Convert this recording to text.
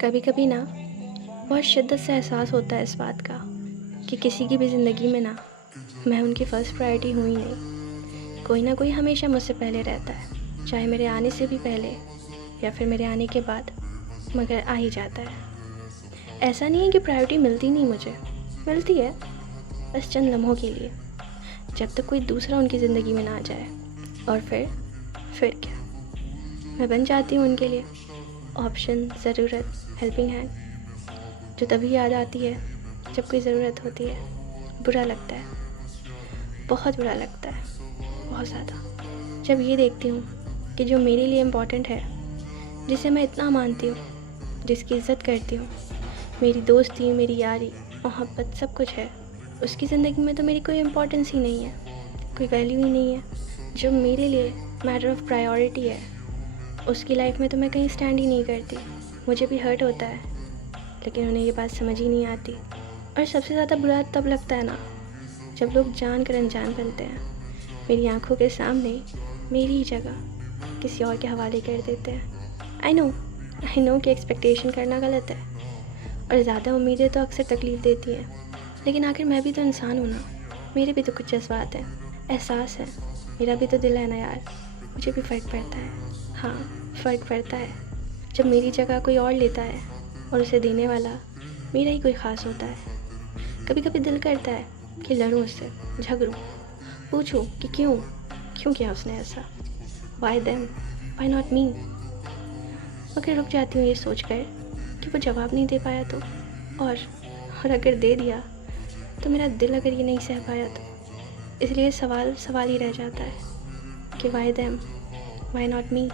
कभी कभी ना बहुत शिद्दत से एहसास होता है इस बात का कि किसी की भी ज़िंदगी में ना मैं उनकी फ़र्स्ट प्रायोरिटी हूँ ही नहीं। कोई ना कोई हमेशा मुझसे पहले रहता है, चाहे मेरे आने से भी पहले या फिर मेरे आने के बाद, मगर आ ही जाता है। ऐसा नहीं है कि प्रायोरिटी मिलती नहीं मुझे, मिलती है, बस चंद लम्हों के लिए, जब तक कोई दूसरा उनकी ज़िंदगी में ना आ जाए। और फिर क्या, मैं बन जाती हूँ उनके लिए ऑप्शन, ज़रूरत, हेल्पिंग हैंड, जो तभी याद आती है जब कोई ज़रूरत होती है। बुरा लगता है, बहुत बुरा लगता है, बहुत ज़्यादा, जब ये देखती हूँ कि जो मेरे लिए इम्पोर्टेंट है, जिसे मैं इतना मानती हूँ, जिसकी इज़्ज़त करती हूँ, मेरी दोस्ती, मेरी यारी, मोहब्बत सब कुछ है, उसकी ज़िंदगी में तो मेरी कोई इम्पोर्टेंस ही नहीं है, कोई वैल्यू ही नहीं है। जो मेरे लिए मैटर ऑफ प्रायोरिटी है, उसकी लाइफ में तो मैं कहीं स्टैंड ही नहीं करती। मुझे भी हर्ट होता है, लेकिन उन्हें ये बात समझ ही नहीं आती। और सबसे ज़्यादा बुरा तब लगता है ना, जब लोग जान कर अनजान बनते हैं, मेरी आंखों के सामने मेरी ही जगह किसी और के हवाले कर देते हैं। आई नो कि एक्सपेक्टेशन करना गलत है, और ज़्यादा उम्मीदें तो अक्सर तकलीफ़ देती हैं, लेकिन आखिर मैं भी तो इंसान हूँ ना, मेरे भी तो कुछ जज्बात हैं, एहसास है, मेरा भी तो दिल है ना यार। मुझे भी फ़र्क पड़ता है, हाँ फ़र्क पड़ता है, जब मेरी जगह कोई और लेता है और उसे देने वाला मेरा ही कोई ख़ास होता है। कभी कभी दिल करता है कि लड़ूं उससे, झगड़ूं, पूछूं कि क्यों किया उसने ऐसा, why them, why not me. मगर रुक जाती हूँ ये सोचकर कि वो जवाब नहीं दे पाया तो, और अगर दे दिया तो मेरा दिल अगर ये नहीं सह पाया तो। इसलिए सवाल ही रह जाता है कि why them, why not me.